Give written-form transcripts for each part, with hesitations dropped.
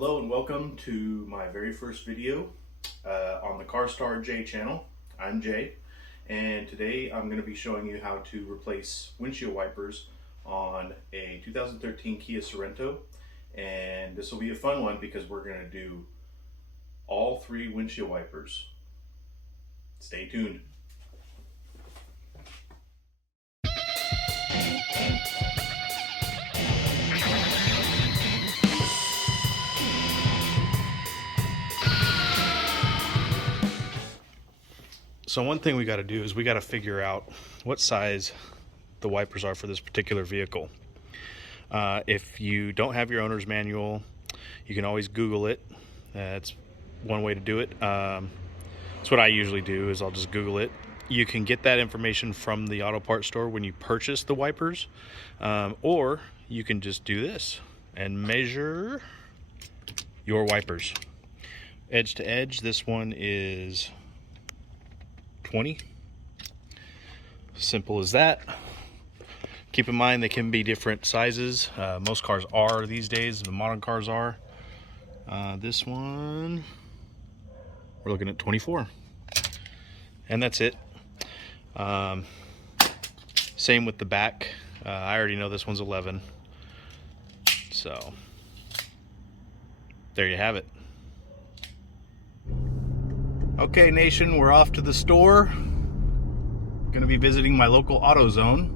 Hello and welcome to my very first video on the CarStar J channel. I'm Jay, and today I'm going to be showing you how to replace windshield wipers on a 2013 Kia Sorento. And this will be a fun one because we're going to do all three windshield wipers. Stay tuned. So one thing we got to do is we got to figure out what size the wipers are for this particular vehicle. If you don't have your owner's manual, you can always Google it. That's one way to do it. That's what I usually do, is I'll just Google it. You can get that information from the auto parts store when you purchase the wipers, or you can just do this and measure your wipers. Edge to edge, this one is 20. Simple as that. Keep in mind they can be different sizes. Most cars are these days, the modern cars are. This one, we're looking at 24. And that's it. Same with the back. I already know this one's 11. So, there you have it. Okay, nation, we're off to the store. Going to be visiting my local AutoZone.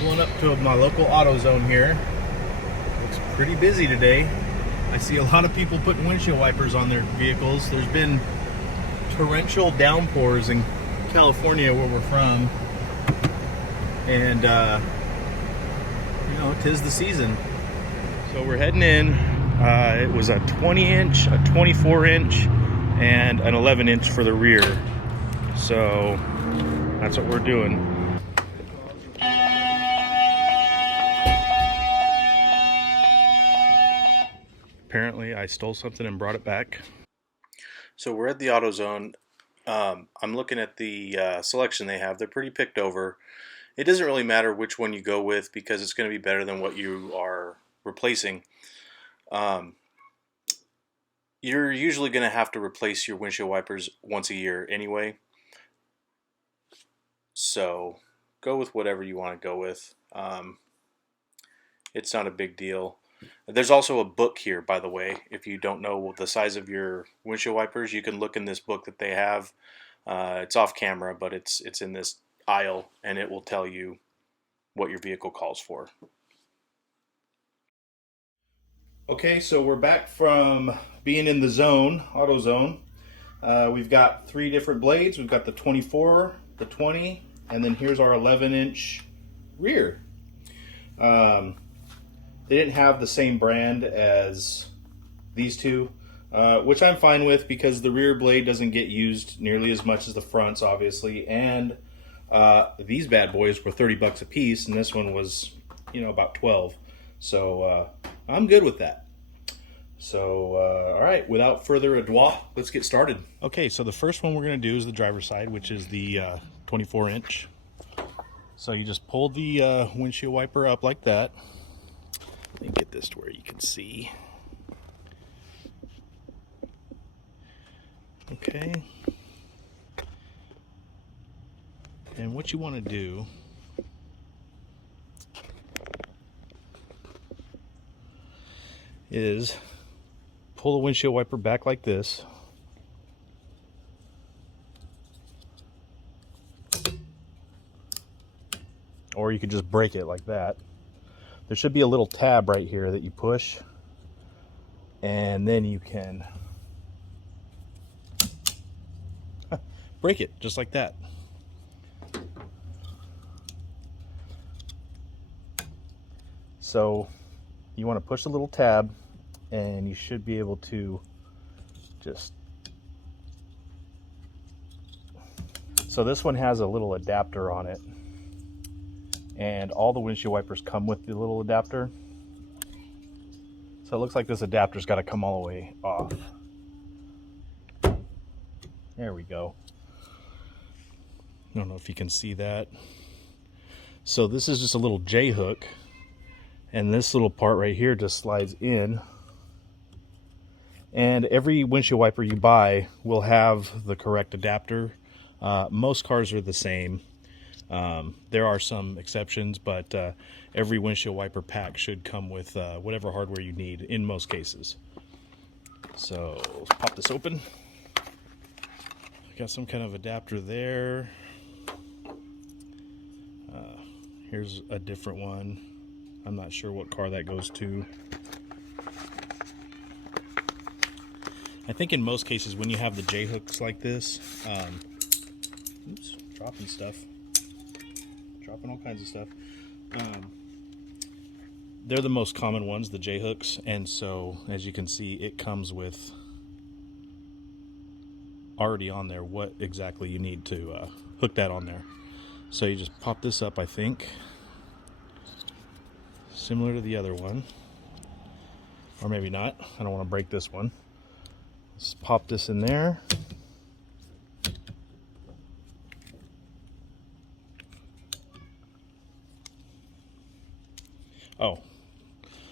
Pulling up to my local AutoZone here. Looks pretty busy today. I see a lot of people putting windshield wipers on their vehicles. There's been torrential downpours in California, where we're from. And, you know, 'tis the season. So we're heading in. It was a 20-inch, a 24-inch, and an 11-inch for the rear. So that's what we're doing. Apparently I stole something and brought it back. So we're at the AutoZone. I'm looking at the selection they have. They're pretty picked over. It doesn't really matter which one you go with because it's going to be better than what you are replacing. You're usually going to have to replace your windshield wipers once a year anyway. So go with whatever you want to go with. It's not a big deal. There's also a book here, by the way. If you don't know the size of your windshield wipers, you can look in this book that they have. It's off camera, but it's in this aisle, and it will tell you what your vehicle calls for. Okay, so we're back from being in the zone, AutoZone. We've got three different blades. We've got the 24, the 20, and then here's our 11-inch rear. They didn't have the same brand as these two, which I'm fine with because the rear blade doesn't get used nearly as much as the fronts, obviously. And these bad boys were 30 bucks a piece, and this one was, you know, about 12. So I'm good with that. So, all right, without further ado, let's get started. Okay, so the first one we're going to do is the driver's side, which is the 24-inch. So you just pull the windshield wiper up like that. Let me get this to where you can see. Okay. And what you want to do is pull the windshield wiper back like this. Or you could just break it like that. There should be a little tab right here that you push, and then you can break it just like that. So you want to push the little tab, and you should be able to just... So this one has a little adapter on it, and all the windshield wipers come with the little adapter. So it looks like this adapter's got to come all the way off. There we go. I don't know if you can see that. So this is just a little J hook And this little part right here just slides in. And every windshield wiper you buy will have the correct adapter. Most cars are the same. There are some exceptions, but every windshield wiper pack should come with whatever hardware you need in most cases. So let's pop this open. Got some kind of adapter there. Here's a different one. I'm not sure what car that goes to. I think in most cases when you have the J-hooks like this, oops, dropping stuff. Dropping all kinds of stuff. They're the most common ones, the J-hooks, and so as you can see, it comes with already on there what exactly you need to hook that on there. So you just pop this up, I think, similar to the other one, or maybe not. I don't want to break this one. Let's pop this in there. Oh,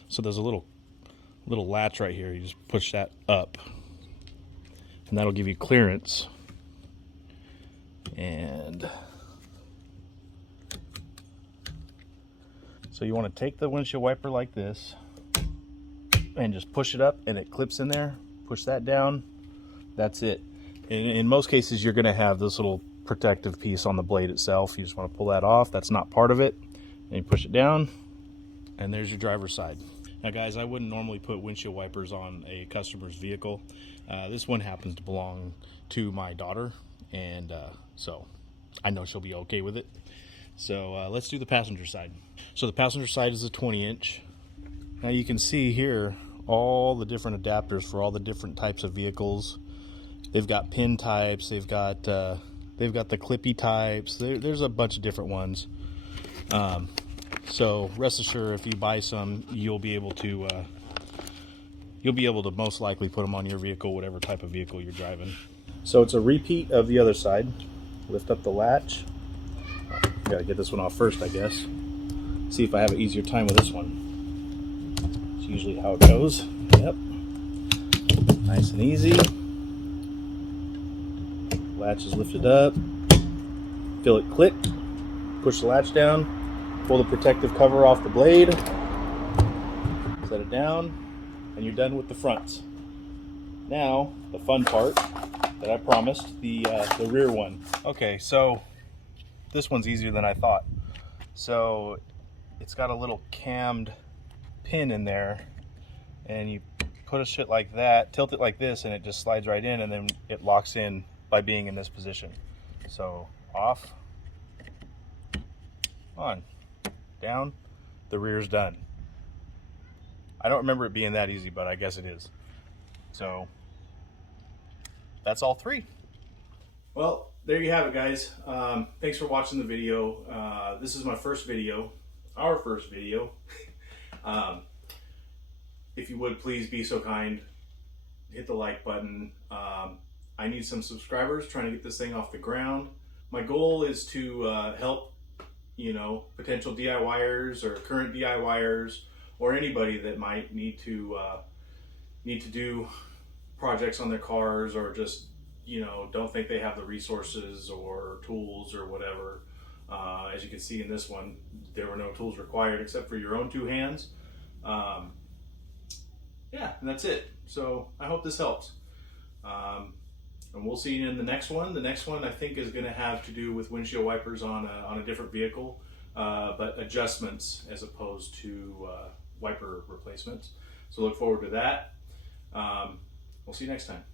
so there's a little latch right here. You just push that up, and that'll give you clearance. And so you want to take the windshield wiper like this and just push it up, and it clips in there. Push that down. That's it. In most cases, you're going to have this little protective piece on the blade itself. You just want to pull that off. That's not part of it. And you push it down, and there's your driver's side. Now guys, I wouldn't normally put windshield wipers on a customer's vehicle. This one happens to belong to my daughter, and so I know she'll be okay with it. So let's do the passenger side. So the passenger side is a 20-inch. Now you can see here all the different adapters for all the different types of vehicles. They've got pin types, they've got the clippy types. There's a bunch of different ones. So rest assured, if you buy some, you'll be able to most likely put them on your vehicle, whatever type of vehicle you're driving. So it's a repeat of the other side. Lift up the latch. Gotta get this one off first, I guess. See if I have an easier time with this one. It's usually how it goes. Yep. Nice and easy. Latch is lifted up. Feel it click. Push the latch down. Pull the protective cover off the blade. Set it down. And you're done with the fronts. Now, the fun part that I promised, the rear one. Okay, so this one's easier than I thought. So it's got a little cammed pin in there, and you put a shit like that, tilt it like this, and it just slides right in, and then it locks in by being in this position. So off, on, down, the rear's done. I don't remember it being that easy, but I guess it is. So that's all three. Well, there you have it, guys. Thanks for watching the video. This is my first video, our first video. If you would please be so kind, hit the like button. I need some subscribers, trying to get this thing off the ground. My goal is to help, potential DIYers or current DIYers, or anybody that might need to do projects on their cars, or just don't think they have the resources or tools or whatever. As you can see in this one, there were no tools required except for your own two hands. Yeah, and that's it. So I hope this helps. And we'll see you in the next one. The next one I think is going to have to do with windshield wipers on a different vehicle, but adjustments as opposed to wiper replacements. So look forward to that. We'll see you next time.